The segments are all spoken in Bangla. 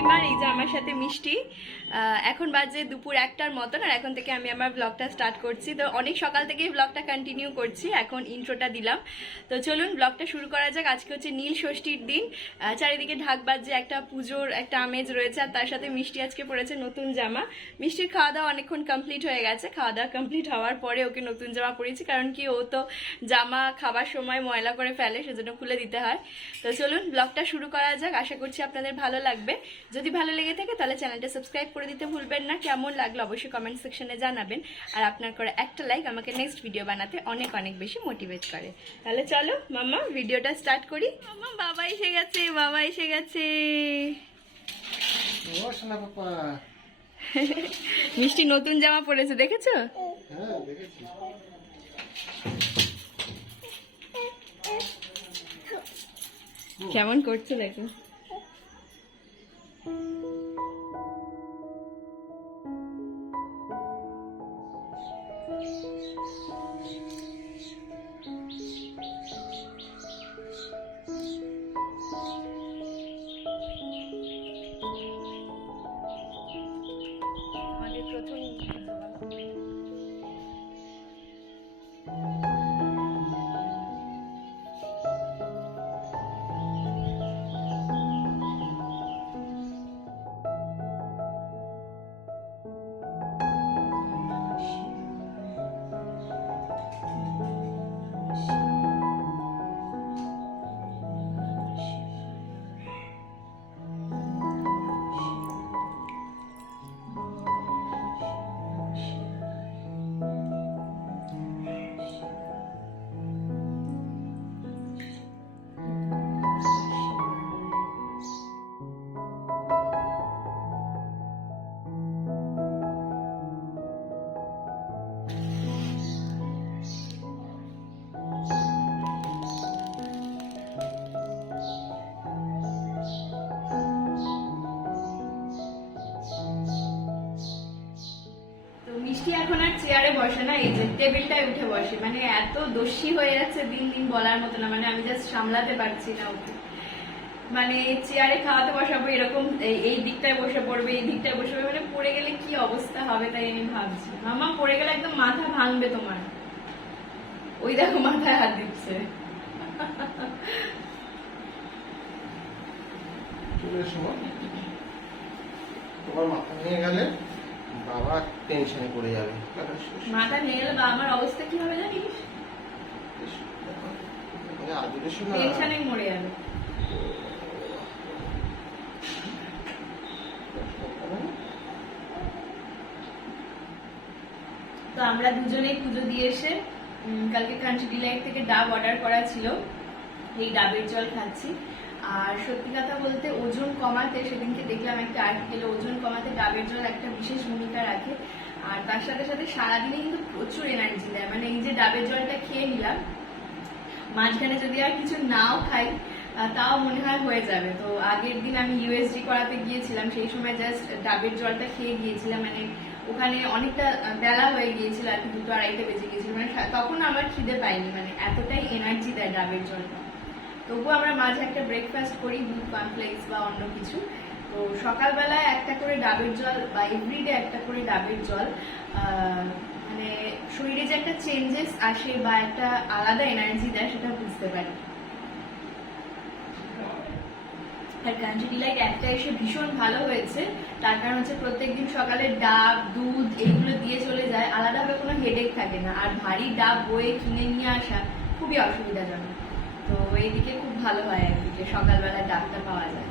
পরিমাণ। এই যে আমার সাথে মিষ্টি। এখন বাজে দুপুর 1টার মতন, আর এখন থেকে আমি আমার ব্লগটা স্টার্ট করছি। তো অনেক সকাল থেকেই ব্লগটা কন্টিনিউ করছি, এখন ইন্ট্রোটা দিলাম। তো চলুন ব্লগটা শুরু করা যাক। আজকে হচ্ছে নীল ষষ্ঠীর দিন, চারিদিকে ঢাক বাজছে, একটা পুজোর একটা আমেজ রয়েছে। আর তার সাথে মিষ্টি আজকে পরেছে নতুন জামা। মিষ্টির খাওয়া দাওয়া অনেকক্ষণ কমপ্লিট হয়ে গেছে। খাওয়া দাওয়া কমপ্লিট হওয়ার পরে ওকে নতুন জামা পরিয়েছি, কারণ কি ও তো জামা খাবার সময় ময়লা করে ফেলে, সেজন্য খুলে দিতে হয়। তো চলুন ব্লগটা শুরু করা যাক। আশা করছি আপনাদের ভালো লাগবে। যদি ভালো লেগে থাকে তাহলে চ্যানেলটা সাবস্ক্রাইব করে দিতে ভুলবেন না। কেমন লাগলো অবশ্যই কমেন্ট সেকশনে জানাবেন। আর আপনার করে একটা লাইক আমাকে নেক্সট ভিডিও বানাতে অনেক অনেক বেশি মোটিভেট করে। তাহলে চলো মাম্মা ভিডিওটা স্টার্ট করি। মাম্মা বাবা এসে গেছে, বাবা এসে গেছে। মিষ্টি নতুন জামা পরেছে, দেখেছো? হ্যাঁ দেখেছি। কেমন করছে দেখো। আমাদের প্রথম মিষ্টি এখন আর চেয়ারে বসে না, এই যে টেবিলটায় উঠে বসে। মানে এত দোষী হয়ে যাচ্ছে দিন দিন, বলার মতো না। মানে আমি জাস্ট সামলাতে পারছি না ওকে। মানে চেয়ারে খাওয়াতে বসাবো, এরকম এই দিকটায় বসে পড়বে, এই দিকটায় বসে পড়বে। মানে পড়ে গেলে কি অবস্থা হবে তাই আমি ভাবছি। মামা পড়ে গেলে একদম মাথা ভাঙবে তোমার। ওই দেখো মাথায় হাত দিচ্ছে। তোমার মাথা ভেঙে গেলে বাবা টেনশনে পড়ে যাবে। মাথা ভেঙে গেলে আমার অবস্থা কি হবে জানিস? টেনশনে মরে যাবে। তো আমরা দুজনেই পুজো দিয়ে এসে কালকে কান্ট্রি ডিলাইট থেকে ডাব অর্ডার করা ছিল, এই ডাবের জল খাচ্ছি। আর সত্যি কথা বলতে ওজন কমাতে, সেদিনকে দেখলাম একটা আর্টিকেলে, ওজন কমাতে ডাবের জল একটা বিশেষ ভূমিকা রাখে। আর তার সাথে সাথে সারাদিনে কিন্তু প্রচুর এনার্জি দেয়। মানে এই যে ডাবের জলটা খেয়ে নিলাম, মাঝখানে যদি আর কিছু নাও খাই তাও মনে হয় হয়ে যাবে। তো আগের দিন আমি ইউএসজি করাতে গিয়েছিলাম, সেই সময় জাস্ট ডাবের জলটা খেয়ে গিয়েছিলাম। মানে ওখানে অনেকটা বেলা হয়ে গিয়েছিল আর কি, 2-2:30 বেজে গিয়েছিল। মানে তখন আমার খিদে পাইনি, মানে এতটাই এনার্জি দেয় ডাবের জলটা। তবুও আমরা মাঝে একটা ব্রেকফাস্ট করি, দুধ, কর্নফ্লেক্স বা অন্য কিছু। তো সকালবেলায় একটা করে ডাবের জল বা এভরিডে একটা করে ডাবের জল মানে শরীরে যে একটা চেঞ্জেস আসে বা একটা আলাদা এনার্জি দেয় সেটা বুঝতে পারি। আর কান্ট্রি ডিলাইট একটা এসে ভীষণ ভালো হয়েছে, তার কারণ হচ্ছে প্রত্যেকদিন সকালে ডাব, দুধ এগুলো দিয়ে চলে যায়, আলাদাভাবে কোনো হেডেক থাকে না। আর ভারী ডাব বয়ে কিনে নিয়ে আসা খুবই অসুবিধাজনক। তো এইদিকে খুব ভালো হয়, একদিকে সকালবেলা ডাবটা পাওয়া যায়।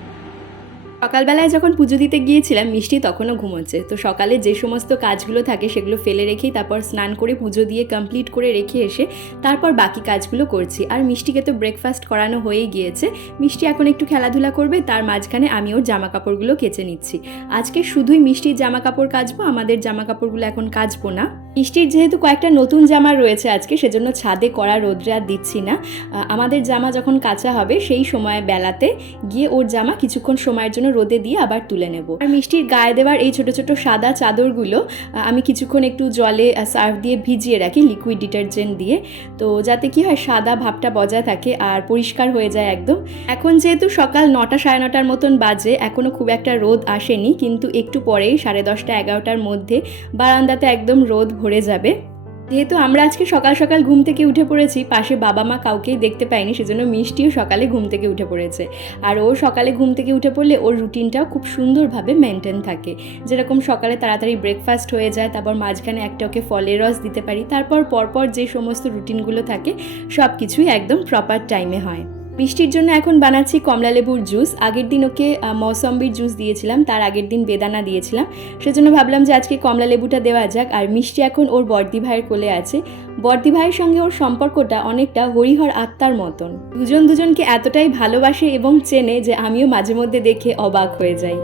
সকালবেলায় যখন পুজো দিতে গিয়েছিলাম মিষ্টি তখনও ঘুমোচ্ছে। তো সকালে যে সমস্ত কাজগুলো থাকে সেগুলো ফেলে রেখেই তারপর স্নান করে পুজো দিয়ে কমপ্লিট করে রেখে এসে তারপর বাকি কাজগুলো করছি। আর মিষ্টিকে তো ব্রেকফাস্ট করানো হয়েই গিয়েছে। মিষ্টি এখন একটু খেলাধুলা করবে, তার মাঝখানে আমি ওর জামা কাপড়গুলো কেচে নিচ্ছি। আজকে শুধুই মিষ্টির জামা কাপড় কাচবো, আমাদের জামা কাপড়গুলো এখন কাচবো না। মিষ্টির যেহেতু কয়েকটা নতুন জামা রয়েছে আজকে, সেজন্য ছাদে কড়া রোদ্রে আর দিচ্ছি না। আমাদের জামা যখন কাচা হবে সেই সময় বেলাতে গিয়ে ওর জামা কিছুক্ষণ সময়ের জন্য রোদে দিয়ে আবার তুলে নেব। আর মিষ্টির গায়ে দেওয়ার এই ছোট ছোট সাদা চাদরগুলো আমি কিছুক্ষণ একটু জলে সার্ফ দিয়ে ভিজিয়ে রাখি লিকুইড ডিটারজেন্ট দিয়ে, তো যাতে কি হয় সাদা ভাবটা বজায় থাকে আর পরিষ্কার হয়ে যায় একদম। এখন যেহেতু সকাল 9টা সাড়ে 9টার মতন বাজে, এখনও খুব একটা রোদ আসেনি, কিন্তু একটু পরেই 10:30 11টার মধ্যে বারান্দাতে একদম রোদ ভরে যাবে। যেহেতু আমরা আজকে সকাল সকাল ঘুম থেকে উঠে পড়েছি, পাশে বাবা মা কাউকেই দেখতে পাইনি, সেজন্য মিষ্টিও সকালে ঘুম থেকে উঠে পড়েছে। আর ও সকালে ঘুম থেকে উঠে পড়লে ওর রুটিনটাও খুব সুন্দরভাবে মেনটেন থাকে। যেরকম সকালে তাড়াতাড়ি ব্রেকফাস্ট হয়ে যায়, তারপর মাঝখানে একটা ওকে ফলের রস দিতে পারি, তারপর পরপর যে সমস্ত রুটিনগুলো থাকে সব কিছুই একদম প্রপার টাইমে হয়। মিষ্টির জন্য এখন বানাচ্ছি কমলা লেবুর জুস। আগের দিন ওকে মৌসম্বির জুস দিয়েছিলাম, তার আগের দিন বেদানা দিয়েছিলাম, সেজন্য ভাবলাম যে আজকে কমলা লেবুটা দেওয়া যাক। আর মিষ্টি এখন ওর বর্দি ভাইয়ের কোলে আছে। বর্দি ভাইয়ের সঙ্গে ওর সম্পর্কটা অনেকটা হরিহর আত্মার মতন। দুজন দুজনকে এতটাই ভালোবাসে এবং চেনে যে আমিও মাঝে মধ্যে দেখে অবাক হয়ে যাই।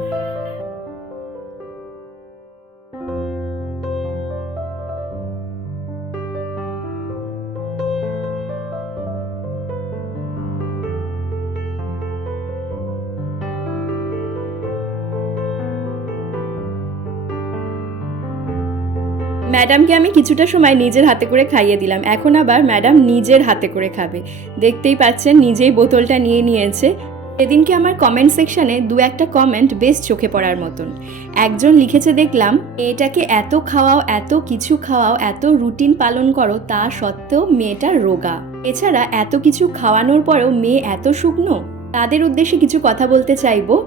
ম্যাডামকে আমি কিছুটা সময় নিজের হাতে করে খাইয়ে দিলাম, এখন আবার ম্যাডাম নিজের হাতে করে খাবে। দেখতেই পাচ্ছেন নিজেই বোতলটা নিয়ে নিয়েছে। সেদিনকে আমার কমেন্ট সেকশানে 2-1টা কমেন্ট বেশ চোখে পড়ার মতন। একজন লিখেছে দেখলাম, মেয়েটাকে এত খাওয়াও, এত কিছু খাওয়াও, এত রুটিন পালন করো, তা সত্ত্বেও মেয়েটা রোগা। এছাড়া এত কিছু খাওয়ানোর পরেও মেয়ে এত শুকনো। তাদের উদ্দেশ্যে কিছু কথা বলতে চাইবো।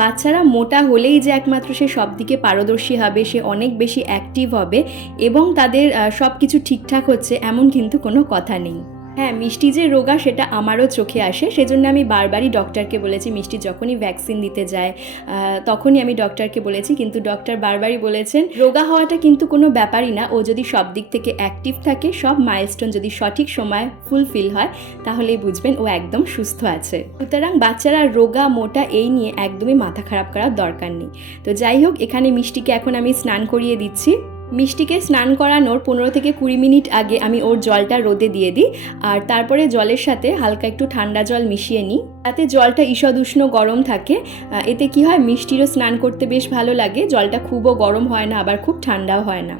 বাচ্চারা মোটা হলেই যে একমাত্র সে সব দিকে পারদর্শী হবে, সে অনেক বেশি অ্যাক্টিভ হবে এবং তাদের সব কিছু ঠিকঠাক হচ্ছে, এমন কিন্তু কোনো কথা নেই। হ্যাঁ, মিষ্টি যে রোগা সেটা আমারও চোখে আসে, সেজন্য আমি বারবারই ডক্টরকে বলেছি। মিষ্টি যখনই ভ্যাকসিন দিতে যায় তখনই আমি ডক্টরকে বলেছি, কিন্তু ডক্টর বারবারই বলেছেন রোগা হওয়াটা কিন্তু কোনো ব্যাপারই না। ও যদি সব দিক থেকে অ্যাক্টিভ থাকে, সব মাইলস্টোন যদি সঠিক সময় ফুলফিল হয়, তাহলেই বুঝবেন ও একদম সুস্থ আছে। সুতরাং বাচ্চারা রোগা মোটা এই নিয়ে একদমই মাথা খারাপ করার দরকার নেই। তো যাই হোক, এখানে মিষ্টিকে এখন আমি স্নান করিয়ে দিচ্ছি। মিষ্টিকে স্নান করানোর 15 থেকে 20 মিনিট আগে আমি ওর জলটা রোদে দিয়ে দিই, আর তারপরে জলের সাথে হালকা একটু ঠান্ডা জল মিশিয়ে নিই, তাতে জলটা ঈষৎ উষ্ণ গরম থাকে। এতে কি হয়, মিষ্টিরও স্নান করতে বেশ ভালো লাগে। জলটা খুবও গরম হয় না, আবার খুব ঠান্ডাও হয় না।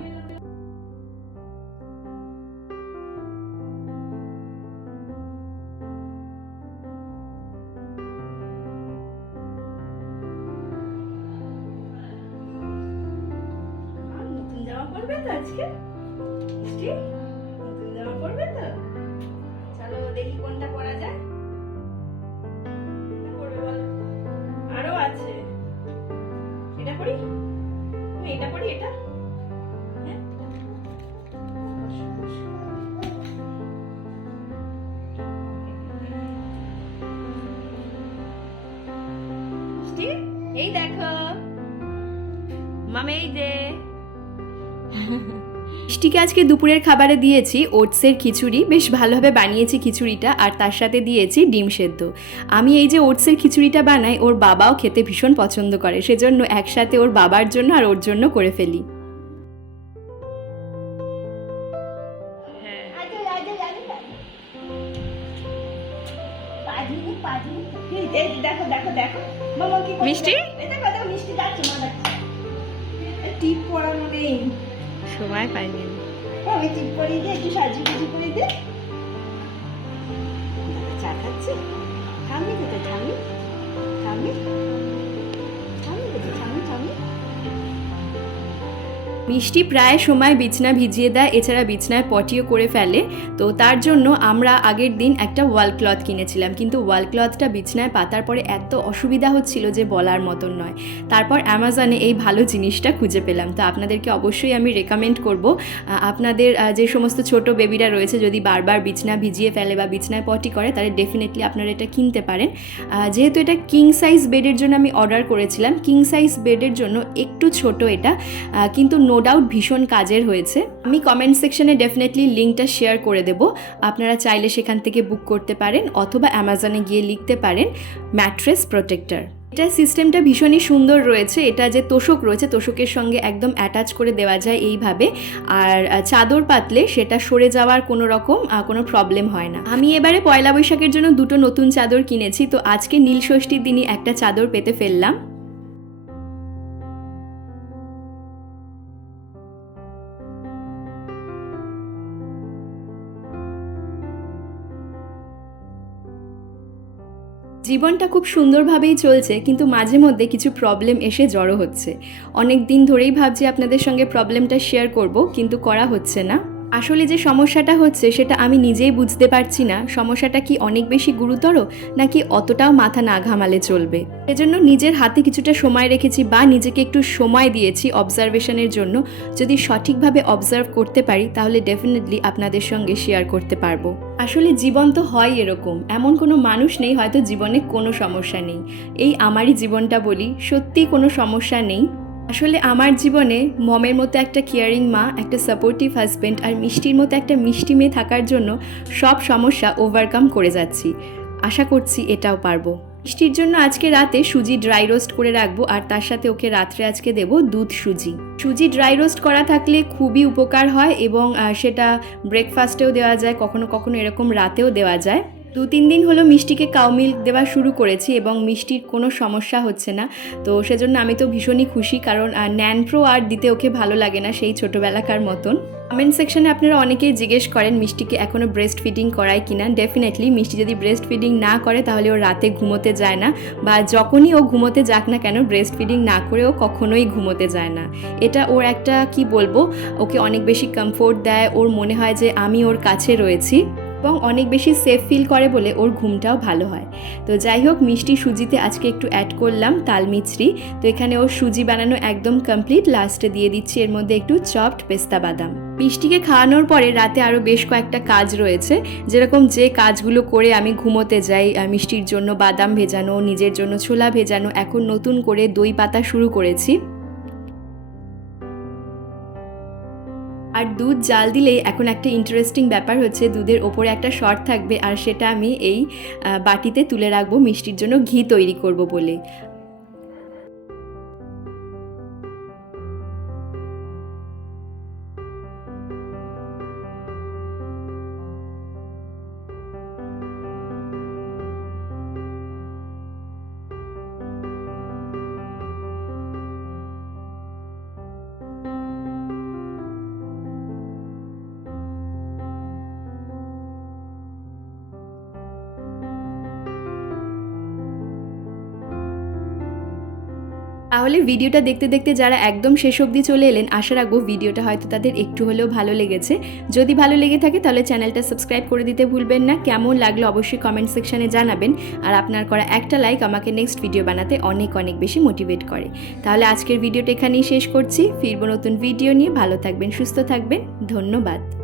পড়বে তো আজকে মিষ্টি? নতুন জামা পড়বে তো? চলো দেখি কোনটা পরা যায়। এটা পরবে বলো? আরো আছে, এটা পরি? এটা পরি? এটা হ্যাঁ, মিষ্টি এই দেখো মামা, এই যে মিষ্টিকে আজকে দুপুরের খাবারে দিয়েছি ওটসের খিচুড়ি। বেশ ভালোভাবে বানিয়েছি খিচুড়িটা, আর তার সাথে দিয়েছি ডিম সেদ্ধ। আমি এই যে ওটসের খিচুড়িটা বানাই, ওর বাবাও খেতে ভীষণ পছন্দ করে, সেজন্য একসাথে ওর বাবার জন্য আর ওর জন্য করে ফেলি। দেখো দেখো দেখো মিষ্টি, মিষ্টি যাচ্ছে, টিপ পরানো নেই, সময় পাইনি। আমি টিপ পরিয়ে দিয়ে একটু সাজিয়ে করে দিয়ে চা খাচ্ছে। থামি কোথায়? থামি থামি থামি কোথায়? থামি থামি। মিষ্টি প্রায় সময় বিছনা ভিজিয়ে দেয়, এছাড়া বিছনায় পটিও করে ফেলে। তো তার জন্য আমরা আগের দিন একটা ওয়াল ক্লথ কিনেছিলাম, কিন্তু ওয়াল ক্লথটা বিছনায় পাতার পরে এত অসুবিধা হচ্ছিল যে বলার মতন নয়। তারপর অ্যামাজনে এই ভালো জিনিসটা খুঁজে পেলাম। তো আপনাদেরকে অবশ্যই আমি রেকমেন্ড করব, আপনাদের যে সমস্ত ছোট বেবিরা রয়েছে যদি বারবার বিছনা ভিজিয়ে ফেলে বা বিছনায় পটি করে, তাহলে ডেফিনেটলি আপনারা এটা কিনতে পারেন। যেহেতু এটা কিং সাইজ বেডের জন্য আমি অর্ডার করেছিলাম, কিং সাইজ বেডের জন্য একটু ছোট এটা, কিন্তু নো ডাউট ভীষণ কাজের হয়েছে। আমি কমেন্ট সেকশনে ডেফিনেটলি লিঙ্কটা শেয়ার করে দেব, আপনারা চাইলে সেখান থেকে বুক করতে পারেন, অথবা অ্যামাজনে গিয়ে লিখতে পারেন ম্যাট্রেস প্রোটেক্টর। এটা সিস্টেমটা ভীষণই সুন্দর রয়েছে। এটা যে তোষক রয়েছে, তোষকের সঙ্গে একদম অ্যাটাচ করে দেওয়া যায় এইভাবে, আর চাদর পাতলে সেটা সরে যাওয়ার কোনো রকম কোনো প্রবলেম হয় না। আমি এবারে পয়লা বৈশাখের জন্য 2টো নতুন চাদর কিনেছি, তো আজকে নীল ষষ্ঠীর দিনই একটা চাদর পেতে ফেললাম। জীবনটা খুব সুন্দরভাবেই চলছে, কিন্তু মাঝে মধ্যে কিছু প্রবলেম এসে জড়ো হচ্ছে। অনেক দিন ধরেই ভাবছি আপনাদের সঙ্গে প্রবলেমটা শেয়ার করব, কিন্তু করা হচ্ছে না। আসলে যে সমস্যাটা হচ্ছে সেটা আমি নিজেই বুঝতে পারছি না। সমস্যাটা কি অনেক বেশি গুরুতর, নাকি অতটাও মাথা না ঘামালে চলবে? এজন্য নিজের হাতে কিছুটা সময় রেখেছি বা নিজেকে একটু সময় দিয়েছি অবজারভেশনের জন্য। যদি সঠিকভাবে অবজার্ভ করতে পারি তাহলে ডেফিনেটলি আপনাদের সঙ্গে শেয়ার করতে পারবো। আসলে জীবন তো হয় এরকম, এমন কোনো মানুষ নেই হয়তো জীবনে কোনো সমস্যা নেই। এই আমারই জীবনটা বলি, সত্যিই কোনো সমস্যা নেই। আসলে আমার জীবনে মমের মতো একটা কেয়ারিং মা, একটা সাপোর্টিভ হাজব্যান্ড আর মিষ্টির মতো একটা মিষ্টি মেয়ে থাকার জন্য সব সমস্যা ওভারকাম করে যাচ্ছি। আশা করছি এটাও পারবো। মিষ্টির জন্য আজকে রাতে সুজি ড্রাই রোস্ট করে রাখবো, আর তার সাথে ওকে রাত্রে আজকে দেবো দুধ সুজি। সুজি ড্রাই রোস্ট করা থাকলে খুবই উপকার হয়, এবং সেটা ব্রেকফাস্টেও দেওয়া যায়, কখনো কখনো এরকম রাতেও দেওয়া যায়। 2-3 দিন হলো মিষ্টিকে কাউ মিল্ক দেওয়া শুরু করেছি এবং মিষ্টির কোনো সমস্যা হচ্ছে না। তো সেজন্য আমি তো ভীষণই খুশি, কারণ ন্যানপ্রো আর দিতে ওকে ভালো লাগে না সেই ছোটোবেলাকার মতন। কমেন্ট সেকশনে আপনারা অনেকেই জিজ্ঞেস করেন মিষ্টিকে এখনও ব্রেস্ট ফিডিং করায় কিনা। ডেফিনেটলি মিষ্টি যদি ব্রেস্ট ফিডিং না করে তাহলে ও রাতে ঘুমোতে যায় না, বা যখনই ও ঘুমোতে যাক না কেন ব্রেস্ট ফিডিং না করে ও কখনোই ঘুমোতে যায় না। এটা ওর একটা কি বলবো, ওকে অনেক বেশি কমফোর্ট দেয়। ওর মনে হয় যে আমি ওর কাছে রয়েছি, এবং অনেক বেশি সেফ ফিল করে বলে ওর ঘুমটাও ভালো হয়। তো যাই হোক, মিষ্টি সুজিতে আজকে একটু অ্যাড করলাম তাল মিছরি। তো এখানে ওর সুজি বানানো একদম কমপ্লিট। লাস্টে দিয়ে দিচ্ছি এর মধ্যে একটু চপড পেস্তা বাদাম। মিষ্টিকে খাওয়ানোর পরে রাতে আরও বেশ কয়েকটা কাজ রয়েছে, যেরকম যে কাজগুলো করে আমি ঘুমোতে যাই, মিষ্টির জন্য বাদাম ভেজানো, নিজের জন্য ছোলা ভেজানো, এখন নতুন করে দই পাতা শুরু করেছি। আর দুধ জাল দিলেই এখন একটা ইন্টারেস্টিং ব্যাপার হচ্ছে, দুধের ওপরে একটা শর্ট থাকবে, আর সেটা আমি এই বাটিতে তুলে রাখবো মিষ্টির জন্য ঘি তৈরি করব বলে। তাহলে ভিডিওটা দেখতে দেখতে যারা একদম শেষ অবধি চলে এলেন, আশা রাখবো ভিডিওটা হয়তো তাদের একটু হলেও ভালো লেগেছে। যদি ভালো লেগে থাকে তাহলে চ্যানেলটা সাবস্ক্রাইব করে দিতে ভুলবেন না। কেমন লাগলো অবশ্যই কমেন্ট সেকশনে জানাবেন, আর আপনার করা একটা লাইক আমাকে নেক্সট ভিডিও বানাতে অনেক অনেক বেশি মোটিভেট করে। তাহলে আজকের ভিডিওটা এখানেই শেষ করছি, ফিরবো নতুন ভিডিও নিয়ে। ভালো থাকবেন, সুস্থ থাকবেন, ধন্যবাদ।